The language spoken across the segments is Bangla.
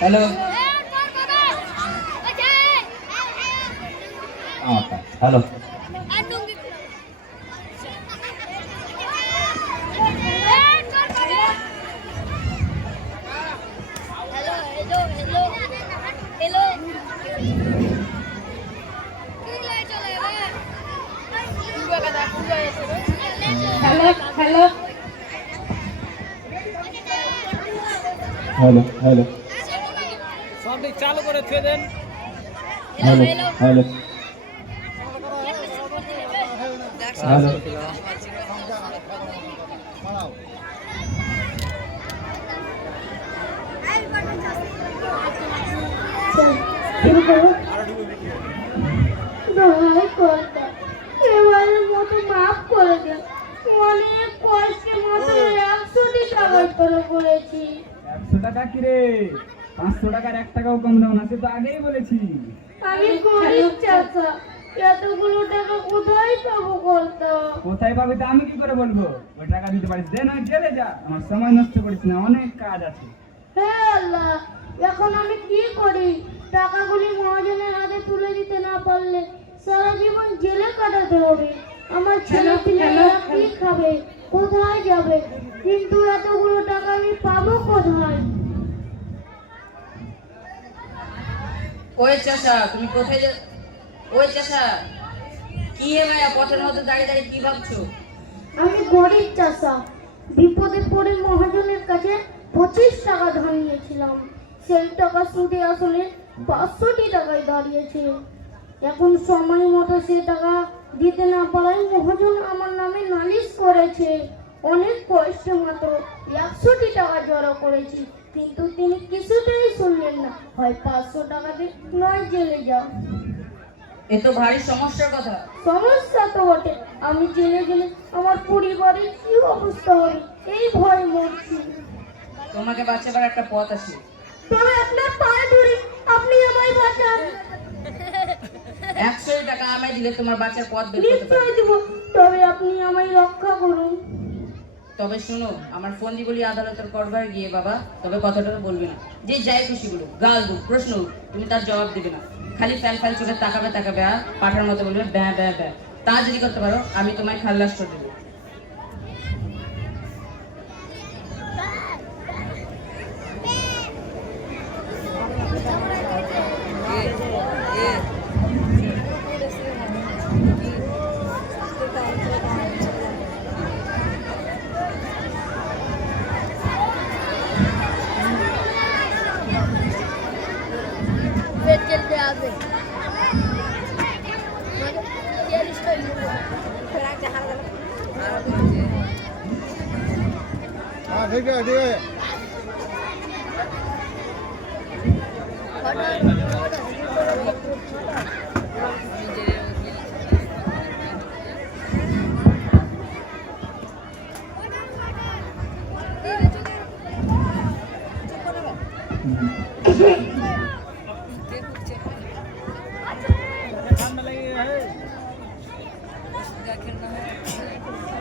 Hello. Hello. Hello hello hello hello সবটি চালু করে থুয়ে দেন। Hello hello hello. শুরু করো। দোহাই কর্তা, এবারের মতো মাফ করে দেন। অনেক কষ্টের মতো 100টি টাকার করে করেছি। 100 টাকা কি রে? 500 টাকার 1 টাকাও কম দাও না, সে তো আগেই বলেছি। আমি গরিব চাচা, এতগুলো টাকা কোথায় পাবো কর্তা? কোথায় পাবি তা আমি কি করে বলবো? ওই টাকা দিতে পারিস দে, নয় জেলে যা। আমার সময় নষ্ট করিস না, অনেক কাজ আছে। হে আল্লাহ, এখন আমি কি করি? টাকাগুলি মহাজনের হাতে তুলে দিতে না পারলে সারা জীবন জেলে কাটাতে হবে। আমার ছেলে পিলেরা কি খাবে, কোথায় যাবে? কিন্তু এতগুলো টাকা আমি পাবো কোথায়? ওই চাষা তুমি কোথায় ওই চাষা কি হে ভাইয়া পথের মধ্যে দাঁড়িয়ে দাঁড়িয়ে কি ভাবছো? আমি গরিব চাষা, বিপদে পড়ে মহাজনের কাছে 25 টাকা ধার নিয়েছিলাম। সেই টাকা সুদে আসলে 500টি টাকায় দাঁড়িয়েছে। এখন সময় মতো সে টাকা দিতে না পারায় মহাজন আমার নামে নালিশ করেছে। অনেক কষ্টে মাত্র 100টি টাকা জড়ো করেছি, কিন্তু তিনি কিছুতেই শুনলেন না। হয় 500 টাকা দিন, নয় জেলে যাও। এ তো ভারী সমস্যার কথা। সমস্যা তো বটে, আমি জেলে গেলে আমার পরিবারের কি অবস্থা হবে এই ভয় মরছি। তোমাকে বাঁচাবার একটা পথ আছে। তবে আপনার পায়ে ধরি, আপনি আমায় বাঁচান। 100 টাকা আমায় দিলে তোমার বাঁচার পথ বের করতে পারবে। নিশ্চয় দিব, তবে আপনি আমায় রক্ষা করুন। তবে শুনো, আমার ফোন দি বলি আদালতের করবার গিয়ে বাবা, তবে কথাটা বলবে না। যে যাই খুশি বলো, গাল দু প্রশ্ন তুমি তার জবাব দিবে না। খালি ফ্যাল ফ্যাল চোখে তাকাবে আর পাঠার মতো বলবে ব্যাঁ ব্যাঁ ব্যাঁ। তা যদি করতে পারো আমি তোমায় খাল্লাস করে দেবো। ঠিক আছে।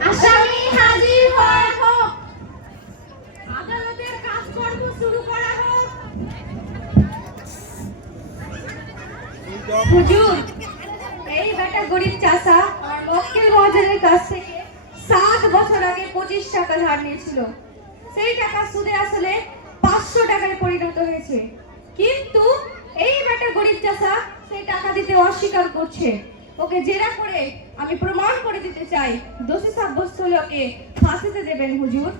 আসামি হাজির হওয়া হোক, আদালতের কাজকর্ম শুরু করা হোক। হুজুর, এই বেটা গরিব চাষা আর মক্কেল মহাজনের কাছ থেকে 7 বছর আগে 25 টাকা ধার নিয়েছিল। সেই টাকা সুদে আসলে 500 টাকায় পরিণত হয়েছে, কিন্তু এই বেটা গরিব চাষা সেই টাকা দিতে অস্বীকার করছে। ওকে জেরা করে আমি প্রমাণ করে দিতে চাই, দোষী সাব্যস্ত হলে ওকে ফাঁসিতে দেবেন হুজুর।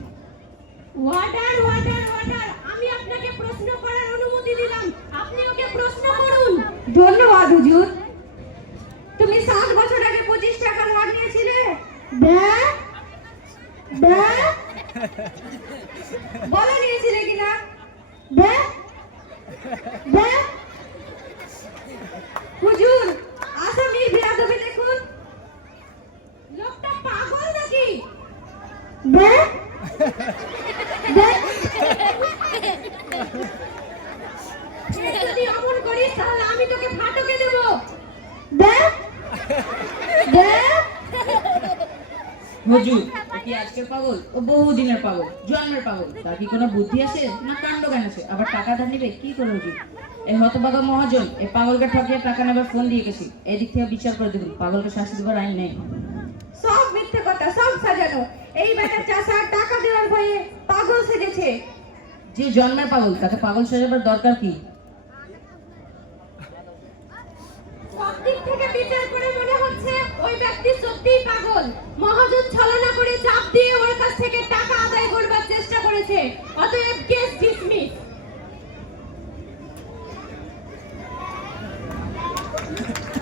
ওয়াটার ওয়াটার ওয়াটার, আমি আপনাকে প্রশ্ন করার অনুমতি দিলাম, আপনি ওকে প্রশ্ন করুন। ধন্যবাদ হুজুর। তুমি 7 বছর আগে 25 টাকা ধার নিয়েছিলে? বলো নিয়েছিলে কিনা? হুজুর, আসামির বেয়াদবি দেখুন। লোকটা পাগল নাকি? যদি অমন করিস তাহলে আমি তোকে ফাটকে দেব। হুজুর, কি আজকের পাগল, ও বহুদিনের পাগল, জন্মের পাগল। তার কি কোনো বুদ্ধি আছে না কাণ্ড জ্ঞান আছে? আবার টাকা ধার নিবে, কি করে উচিত? এই হতভাগা মহাজন এই পাগলকে ঠকিয়ে টাকা নেবার ফোন দিয়ে গেছি। এদিক থেকে বিচার করে দেখুন, পাগলকে শাস্তি দেবার আইন নেই। সব মিথ্যে কথা, সব সাজানো। এই বেটা চাষা টাকা দেওয়ার ভয়ে পাগল সেজেছে। যে জন্মের পাগল তাকে পাগল সাজাবার দরকার কি? সব দিক থেকে বিচার করে মনে হচ্ছে ওই ব্যক্তি সত্যিই পাগল। মহাজন ছলনা করে চাপ দিয়ে ওর